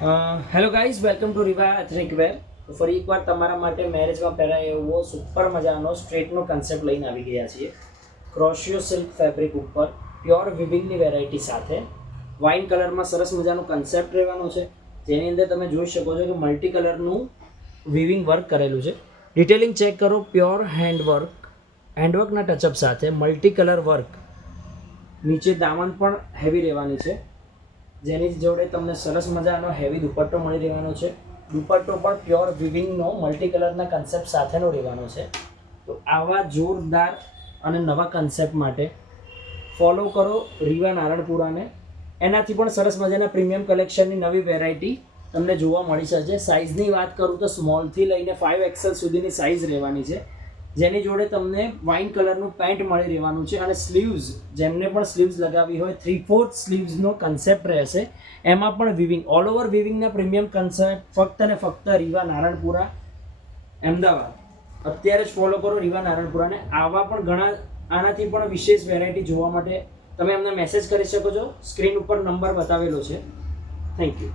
Hello guys, welcome to Riva ethnic wear. તો ફરી એકવાર તમારા માટે મેરેજમાં પહેરાય એવો સુપર મજાનો સ્ટ્રેટનો કન્સેપ્ટ લઈને આવી ગયા છીએ. ક્રોશિયો સિલ્ક ફેબ્રિક ઉપર પ્યોર વિવિંગની વેરાયટી સાથે વાઇન કલરમાં સરસ મજાનો કન્સેપ્ટ રહેવાનો છે, જેની અંદર તમે જોઈ શકો છો કે મલ્ટી કલરનું વિવિંગ વર્ક કરેલું છે. ડિટેલિંગ ચેક કરો, પ્યોર હેન્ડવર્કના ટચઅપ સાથે મલ્ટી કલર વર્ક. નીચે દામન પણ હેવી રહેવાની છે, જેની જોડે તમને સરસ મજાનો હેવી દુપટ્ટો મળી રહેવાનો છે. દુપટ્ટો પણ પ્યોર વિવિંગનો મલ્ટી કલરના કન્સેપ્ટ સાથેનો રહેવાનો છે. તો આવા જોરદાર અને નવા કન્સેપ્ટ માટે ફોલો કરો રીવા નારણપુરાને. એનાથી પણ સરસ મજાના પ્રીમિયમ કલેક્શનની નવી વેરાયટી તમને જોવા મળી શકે. સાઇઝની વાત કરું તો સ્મોલથી લઈને 5XL સુધીની સાઇઝ રહેવાની છે, જેની જોડે તમને વાઇન કલરનું પેન્ટ મળી રહેવાનું છે. અને સ્લીવ્સ, જેમને પણ સ્લીવ્સ લગાવી હોય 3/4 સ્લીવ્સનો કન્સેપ્ટ રહેશે. એમાં પણ વિવિંગ, ઓલ ઓવર વિવિંગના પ્રીમિયમ કન્સેપ્ટ ફક્ત ને ફક્ત રીવા નારણપુરા, અમદાવાદ. અત્યારે જ ફોલો કરો રીવા નારણપુરાને. આવા પણ ઘણા આનાથી પણ વિશેષ વેરાયટી જોવા માટે તમે અમને મેસેજ કરી શકો છો. સ્ક્રીન ઉપર નંબર બતાવેલો છે. Thank you.